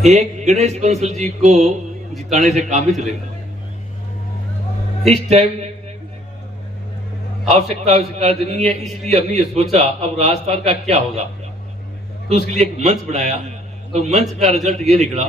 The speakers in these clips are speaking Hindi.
एक गणेश बंसल जी को जिताने से काम ही चलेगा। इस टाइम आवश्यकता नहीं है, इसलिए हमने ये सोचा अब राजस्थान का क्या होगा, तो उसके लिए एक मंच बनाया और मंच का रिजल्ट ये निकला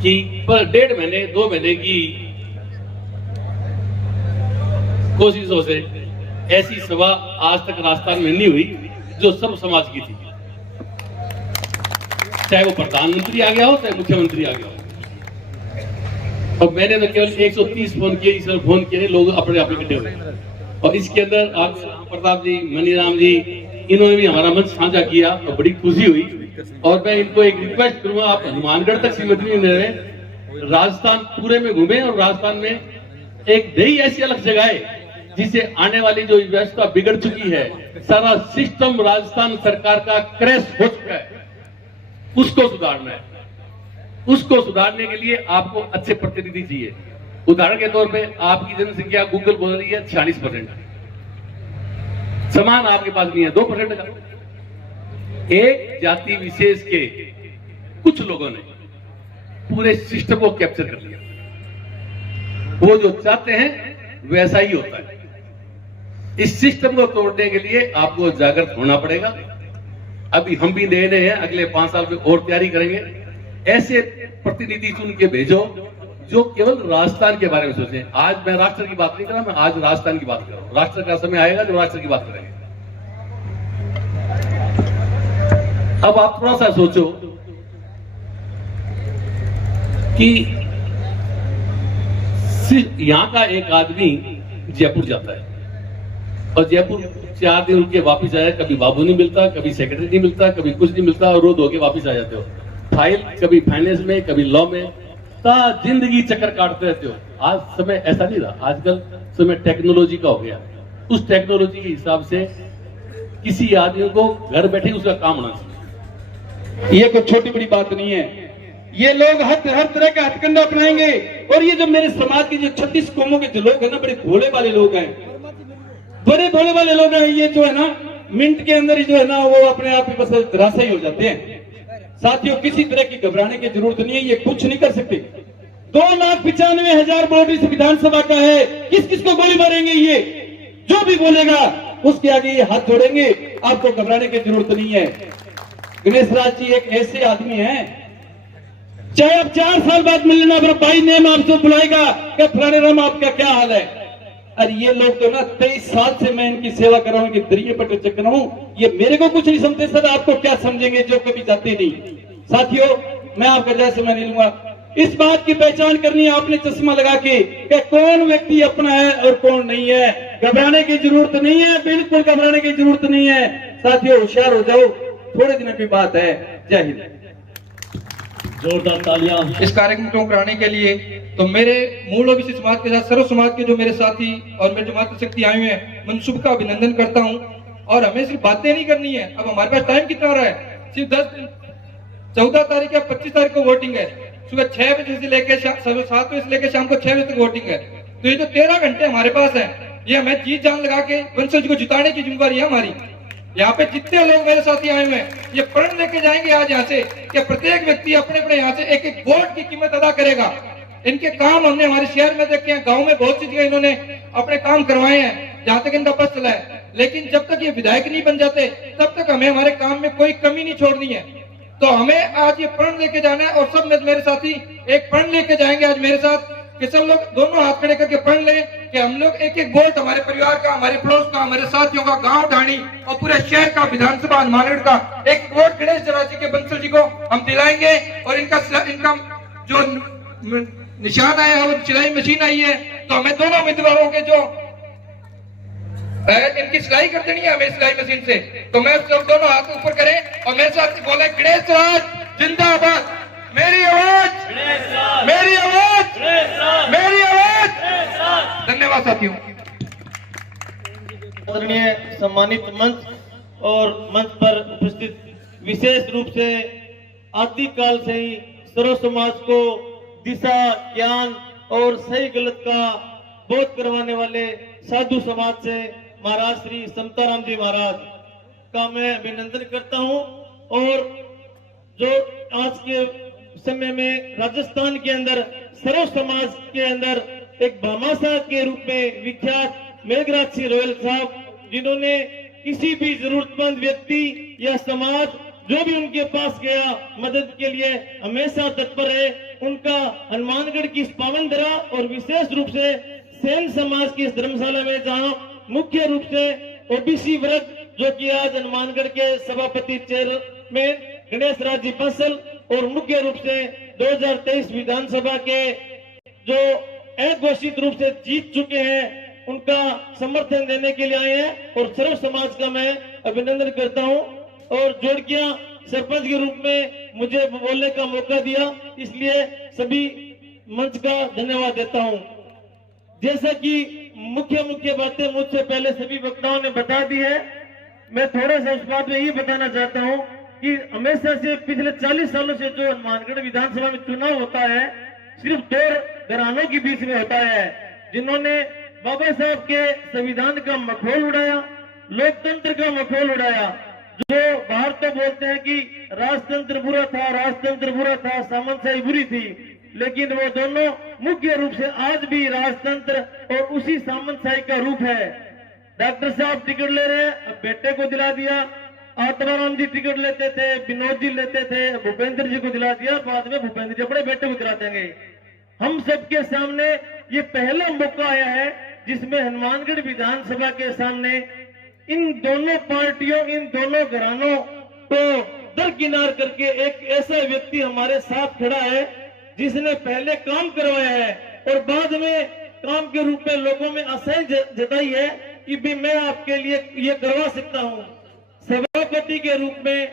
कि पर 1.5 महीने 2 महीने की कोशिशों से ऐसी सभा आज तक राजस्थान में नहीं हुई जो सब समाज की थी, चाहे वो प्रधानमंत्री आ गया हो चाहे मुख्यमंत्री आ गया हो। और मैंने तो केवल 130 फोन किए, इस फोन किए, लोग अपने आप इकट्ठे हुए। और इसके अंदर आप प्रताप जी, मनीराम जी, इन्होंने भी हमारा मंच साझा किया और बड़ी खुशी हुई। और मैं इनको एक रिक्वेस्ट करूंगा, आप हनुमानगढ़ तक सीमित नहीं रहे, राजस्थान पूरे में घूमे और राजस्थान में एक नई ऐसी अलग जगह है जिसे आने वाली जो व्यवस्था बिगड़ चुकी है, सारा सिस्टम राजस्थान सरकार का क्रैश हो चुका है, उसको सुधारना है। उसको सुधारने के लिए आपको अच्छे प्रतिनिधि चाहिए। उदाहरण के तौर पे आपकी जनसंख्या गूगल बोल रही है 46%, समान आपके पास नहीं है 2% का। एक जाति विशेष के कुछ लोगों ने पूरे सिस्टम को कैप्चर कर लिया। वो जो चाहते हैं वैसा ही होता है। इस सिस्टम को तोड़ने के लिए आपको जागृत होना पड़ेगा। अभी हम भी नए हैं, अगले 5 साल में और तैयारी करेंगे। ऐसे प्रतिनिधि चुन के भेजो जो केवल राजस्थान के बारे में सोचें। आज मैं राष्ट्र की बात नहीं कर रहा, मैं आज राजस्थान की बात कर रहा हूं। राष्ट्र का समय आएगा जो राष्ट्र की बात करेंगे। अब आप थोड़ा सा सोचो कि यहां का एक आदमी जयपुर जाता है और जयपुर 4 दिन रुक के वापिस आया, कभी बाबू नहीं मिलता, कभी सेक्रेटरी नहीं मिलता, कभी कुछ नहीं मिलता, और रोज होके वापिस आ जाते हो। फाइल कभी फाइनेंस में, कभी लॉ में, जिंदगी चक्कर काटते रहते हो। आज समय ऐसा नहीं रहा, आजकल समय टेक्नोलॉजी का हो गया। उस टेक्नोलॉजी के हिसाब से किसी आदमी को घर बैठे उसका काम होना चाहिए। ये कोई छोटी बड़ी बात नहीं है। ये लोग हर तरह का हथकंडा अपनाएंगे। और ये जो मेरे समाज के जो 36 कौमों के जो लोग हैं ना, बड़े भोले वाले लोग हैं, बड़े भोले वाले लोग हैं। ये जो है ना, मिनट के अंदर ही जो है ना, वो अपने आप ही बस धराशायी हो जाते हैं। साथियों, किसी तरह की घबराने की जरूरत नहीं है, ये कुछ नहीं कर सकते। 2,95,000 वोट इस विधानसभा का है। किस किस को गोली मारेंगे? ये जो भी बोलेगा उसके आगे ये हाथ जोड़ेंगे। आपको घबराने की जरूरत नहीं है। गणेश राज जी एक ऐसे आदमी हैं, चाहे आप 4 साल बाद मिल लेना, भाई नेम आपसे बुलाएगा कि फलाने राम आपका क्या हाल है। अरे ये लोग तो ना 23 साल से मैं इनकी सेवा कर रहा हूं, दरिये पर चक्कर रहा हूं, ये मेरे को कुछ नहीं समझते सर। आपको क्या समझेंगे जो कभी जाते नहीं। साथियों, मैं आपका ज्यादा समय नहीं लूंगा। इस बात की पहचान करनी है आपने चश्मा लगा के कि कौन व्यक्ति अपना है और कौन नहीं है। घबराने की जरूरत नहीं है, बिल्कुल घबराने की जरूरत नहीं है। साथियों, होशियार हो जाओ, थोड़े दिनों की बात है। जय हिंद। जोरदार तालियां इस कार्यक्रम को कराने के लिए। तो मेरे मूल ओबीसी समाज के साथ सर्व समाज के जो मेरे साथी और मेरे जो मातृशक्ति आए हुए हैं, मैं शुभ का अभिनंदन करता हूं। और हमें सिर्फ बातें नहीं करनी है। अब हमारे पास टाइम कितना रहा है? सिर्फ 14 तारीख या 25 तारीख को वोटिंग है। सुबह 6 बजे से लेकर 7 बजे से लेकर शाम को 6 बजे तक वोटिंग है। तो ये जो 13 घंटे हमारे पास है, ये हमें जीत जान लगा के बंसल जी को जिताने की जिम्मेदारी है हमारी। यहाँ पे जितने लोग मेरे साथी आए हुए हैं, ये प्रण लेके जाएंगे आज यहाँ से कि प्रत्येक व्यक्ति अपने अपने यहाँ से एक एक वोट की कीमत अदा करेगा। इनके काम हमने हमारे शहर में देखे हैं, गांव में बहुत सी जगह इन्होंने अपने काम करवाए हैं जहां तक इनका पता चला है। लेकिन जब तक ये विधायक नहीं बन जाते तब तक हमें हमारे काम में कोई कमी नहीं छोड़नी है। तो हमें आज ये प्रण लेके जाना है और सब मेरे साथी एक प्रण लेके जाएंगे आज मेरे साथ कि सब लोग दोनों हाथ खड़े करके प्रण लें कि हम लोग एक एक वोट हमारे परिवार का, हमारे पड़ोस का, हमारे साथियों का, गांव ढाणी और पूरे शहर का, विधानसभा हनुमानगढ़ का एक वोट गणेश जी के बंसल जी को हम दिलाएंगे। और इनका जो निशान आया है, वो सिलाई मशीन आई है, तो हमें दोनों उम्मीदवारों के जो इनकी सिलाई कर देनी है हमें सिलाई मशीन से। तो मैं दोनों हाथ ऊपर करें और मेरे साथ बोले गणेश राज जिंदाबाद। मेरी आवाज, मेरी आवाज, मेरी आवाज। धन्यवाद साथियों। आदरणीय सम्मानित मंच और मंच पर उपस्थित विशेष रूप से आदिकाल से ही सर्व समाज को दिशा, ज्ञान और सही गलत का बोध करवाने वाले साधु समाज से महाराज श्री समताराम जी महाराज का मैं अभिनंदन करता हूं। और जो आज के समय में राजस्थान के अंदर सर्व समाज के अंदर एक भामाशाह के रूप में विख्यात मेघराज सिंह रोयल साहब, जिन्होंने किसी भी जरूरतमंद व्यक्ति या समाज जो भी उनके पास गया मदद के लिए हमेशा तत्पर है। उनका हनुमानगढ़ की इस पावन धरा और विशेष रूप से सेन समाज की इस धर्मशाला में, जहां मुख्य रूप से ओबीसी वर्ग, जो कि आज हनुमानगढ़ के सभापति चेयरमैन गणेश राज जी बंसल और मुख्य रूप से 2023 विधानसभा के जो अघोषित रूप से जीत चुके हैं, उनका समर्थन देने के लिए आए हैं और सर्व समाज का मैं अभिनंदन करता हूं। और जोड़किया सरपंच के रूप में मुझे बोलने का मौका दिया, इसलिए सभी मंच का धन्यवाद देता हूं। जैसा कि मुख्य बातें मुझसे पहले सभी वक्ताओं ने बता दी है, मैं थोड़ा सा उस बात में ये बताना चाहता हूं कि हमेशा से पिछले 40 सालों से जो हनुमानगढ़ विधानसभा में चुनाव होता है, सिर्फ 2 घरानों के बीच में होता है, जिन्होंने बाबा साहब के संविधान का मखौल उड़ाया, लोकतंत्र का मखौल उड़ाया। जो बाहर तो बोलते हैं कि राजतंत्र बुरा था, सामंतशाही बुरी थी, लेकिन वो दोनों मुख्य रूप से आज भी राजतंत्र और उसी सामंतशाही का रूप है। डॉक्टर साहब टिकट ले रहे हैं, अब बेटे को दिला दिया। आत्माराम जी टिकट लेते थे, विनोद जी लेते थे, भूपेंद्र जी को दिला दिया, बाद में भूपेंद्र जी अपने बेटे को दिला देंगे। हम सबके सामने ये पहला मौका आया है जिसमें हनुमानगढ़ विधानसभा के सामने इन दोनों पार्टियों, इन दोनों घरानों को दरकिनार करके एक ऐसा व्यक्ति हमारे साथ खड़ा है जिसने पहले काम करवाया है और बाद में काम के रूप में लोगों में आशाएं जताई है कि भी मैं आपके लिए ये करवा सकता हूं। सभापति के रूप में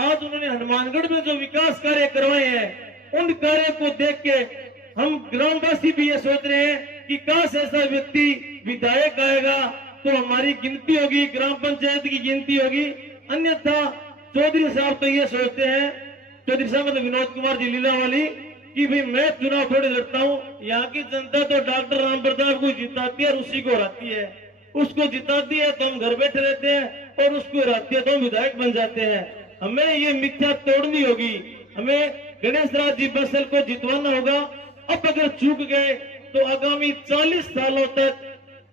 आज उन्होंने हनुमानगढ़ में जो विकास कार्य करवाए हैं, उन कार्य को देख के हम ग्रामवासी भी ये सोच रहे हैं कि काश ऐसा व्यक्ति विधायक आएगा तो हमारी गिनती होगी, ग्राम पंचायत की गिनती होगी। अन्यथा चौधरी साहब तो ये सोचते हैं, चौधरी साहब मतलब विनोद कुमार जी लीलावाली, कि भाई मैं चुनाव थोड़ी लड़ता हूँ, यहाँ की जनता तो डॉक्टर राम प्रताप को जिताती है और उसी को हराती है, उसको जिताती है तो हम घर बैठे रहते हैं और उसको हराती है तो हम विधायक बन जाते हैं। हमें ये मिथ्या तोड़नी होगी, हमें गणेश राज जी बंसल को जितवाना होगा। अब अगर चूक गए तो आगामी 40 सालों तक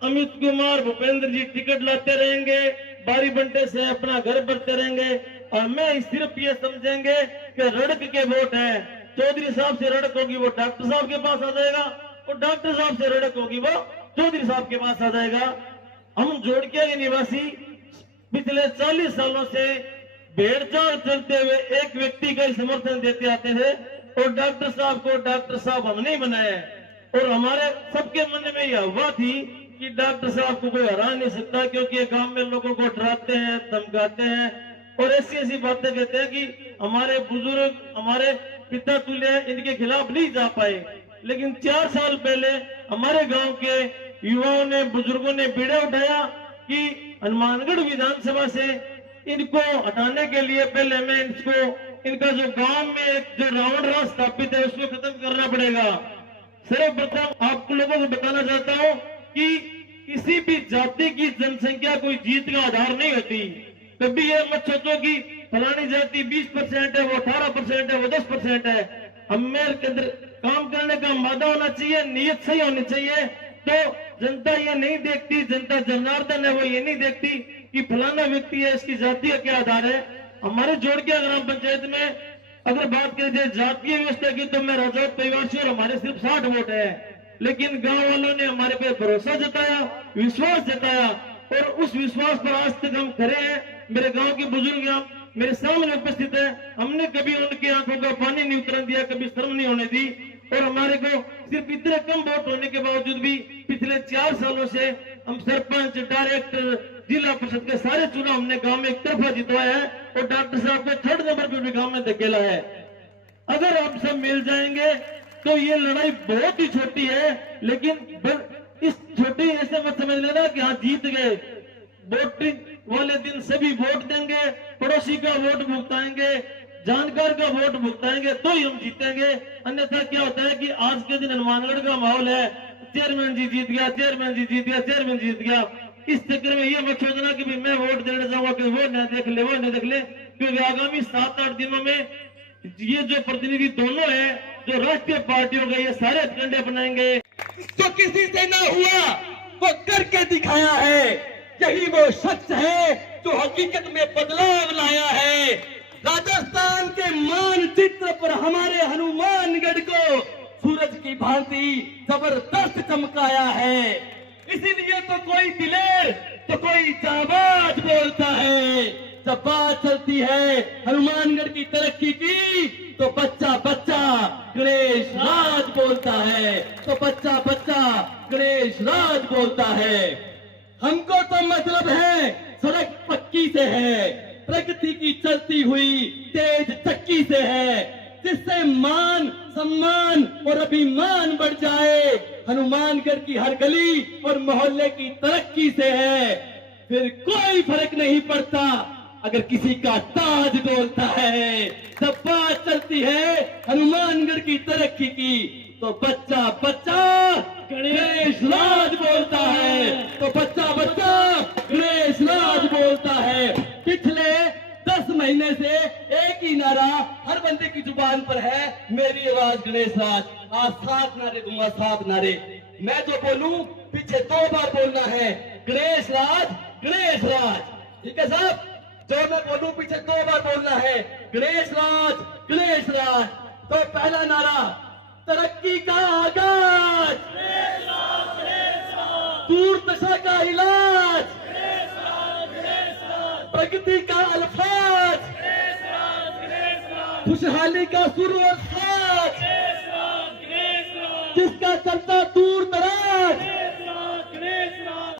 अमित कुमार, भूपेंद्र जी टिकट लाते रहेंगे, बारी बंटे से अपना घर भरते रहेंगे और मैं सिर्फ ये समझेंगे कि रड़क के वोट है। चौधरी साहब से रड़क होगी वो डॉक्टर साहब के पास आ जाएगा और डॉक्टर साहब से रड़क होगी वो चौधरी साहब के पास आ जाएगा। हम जोड़किया के निवासी पिछले 40 सालों से भेड़चाल चलते हुए एक व्यक्ति का समर्थन देते आते थे और डॉक्टर साहब को डॉक्टर साहब हम नहीं बनाए और हमारे सबके मन में यह हुआ थी कि डॉक्टर साहब को कोई हरा नहीं सकता, क्योंकि गांव में लोगों को डराते हैं, धमकाते हैं और ऐसी बातें कहते हैं कि हमारे बुजुर्ग, हमारे पिता तुल्य इनके खिलाफ नहीं जा पाए। लेकिन 4 साल पहले हमारे गांव के युवाओं ने, बुजुर्गों ने बीड़ा उठाया कि हनुमानगढ़ विधानसभा से इनको हटाने के लिए पहले हमें इनका जो गांव में एक जो रावण राज स्थापित है उसको खत्म करना पड़ेगा। सर्वप्रथम आप लोगों को बताना चाहता हूं कि किसी भी जाति की जनसंख्या कोई जीत का आधार नहीं होती। कभी ये मत सोचो कि फलानी जाति 20% है, वो 18% है, वो 10% है। हमें के अंदर काम करने का मादा होना चाहिए, नीयत सही होनी चाहिए। तो जनता ये नहीं देखती, जनता जनार्दन है वो ये नहीं देखती कि फलाना व्यक्ति है, इसकी जाति का क्या आधार है। हमारे जोड़किया ग्राम पंचायत में अगर बात करें जाए जातीय व्यवस्था की तो मैं राजौत परिवार से और हमारे सिर्फ 60 वोट है, लेकिन गांव वालों ने हमारे पे भरोसा जताया, विश्वास जताया और उस विश्वास पर आज तक हम खड़े हैं। मेरे गांव के बुजुर्ग मेरे सामने उपस्थित है, हमने कभी उनकी आंखों का पानी नहीं उतरन दिया, कभी शर्म नहीं होने दी और हमारे को सिर्फ इतने कम वोट होने के बावजूद भी पिछले 4 सालों से हम सरपंच, डायरेक्टर, जिला परिषद के सारे चुनाव हमने गांव में एक तरफा जितवाया है और डॉक्टर साहब को 3rd नंबर पर भी गांव में धकेला है। अगर हम सब मिल जाएंगे तो ये लड़ाई बहुत ही छोटी है, लेकिन इस छोटी ऐसे मत समझ लेना कि हाँ जीत गए। वोटिंग वाले दिन सभी वोट देंगे, पड़ोसी का वोट भुगताएंगे, जानकार का वोट भुगताएंगे तो ही हम जीतेंगे। अन्यथा क्या होता है कि आज के दिन हनुमानगढ़ का माहौल है, चेयरमैन जी जीत गया, चेयरमैन जी जीत गया, चेयरमैन जीत गया। इस चक्कर में ये मत सोचना कि मैं वोट देने जाऊंगा कि वो न देख ले, वो न देख ले, क्योंकि आगामी 7-8 दिनों में ये जो प्रतिनिधि दोनों है, जो राष्ट्रीय पार्टियों का, ये सारे झंडे बनाएंगे। जो किसी से ना हुआ वो करके दिखाया है, यही वो शख्स है जो हकीकत में बदलाव लाया है। राजस्थान के मानचित्र पर हमारे हनुमानगढ़ को सूरज की भांति जबरदस्त चमकाया है। इसीलिए तो कोई दिलेर तो कोई जाबाज बोलता है। जब बात चलती है हनुमानगढ़ की तरक्की की तो बच्चा बच्चा गणेश राज बोलता है, तो बच्चा बच्चा गणेश राज बोलता है। हमको तो मतलब है सड़क पक्की से है, प्रगति की चलती हुई तेज चक्की से है, जिससे मान सम्मान और अभिमान बढ़ जाए। हनुमानगढ़ की हर गली और मोहल्ले की तरक्की से है। फिर कोई फर्क नहीं पड़ता अगर किसी का ताज डोलता है। जब बात चलती है हनुमानगढ़ की तरक्की की तो बच्चा बच्चा गणेश राज बोलता है, तो बच्चा बच्चा गणेश राज बोलता है। पिछले 10 महीने से एक ही नारा हर बंदे की जुबान पर है, मेरी आवाज गणेश राज। आज 7 नारे दूंगा, 7 नारे। मैं जो बोलूं पीछे 2 बार बोलना है, गणेश राज गणेश राज। ठीक है साहब, जो मैं बोलूं पीछे 2 बार बोलना है, गणेश राज गणेश राज। तो पहला नारा, तरक्की का आगाज, दूरदशा का इलाज, प्रगति का अल्फाज, खुशहाली का सुर और साज, जिसका चलता दूर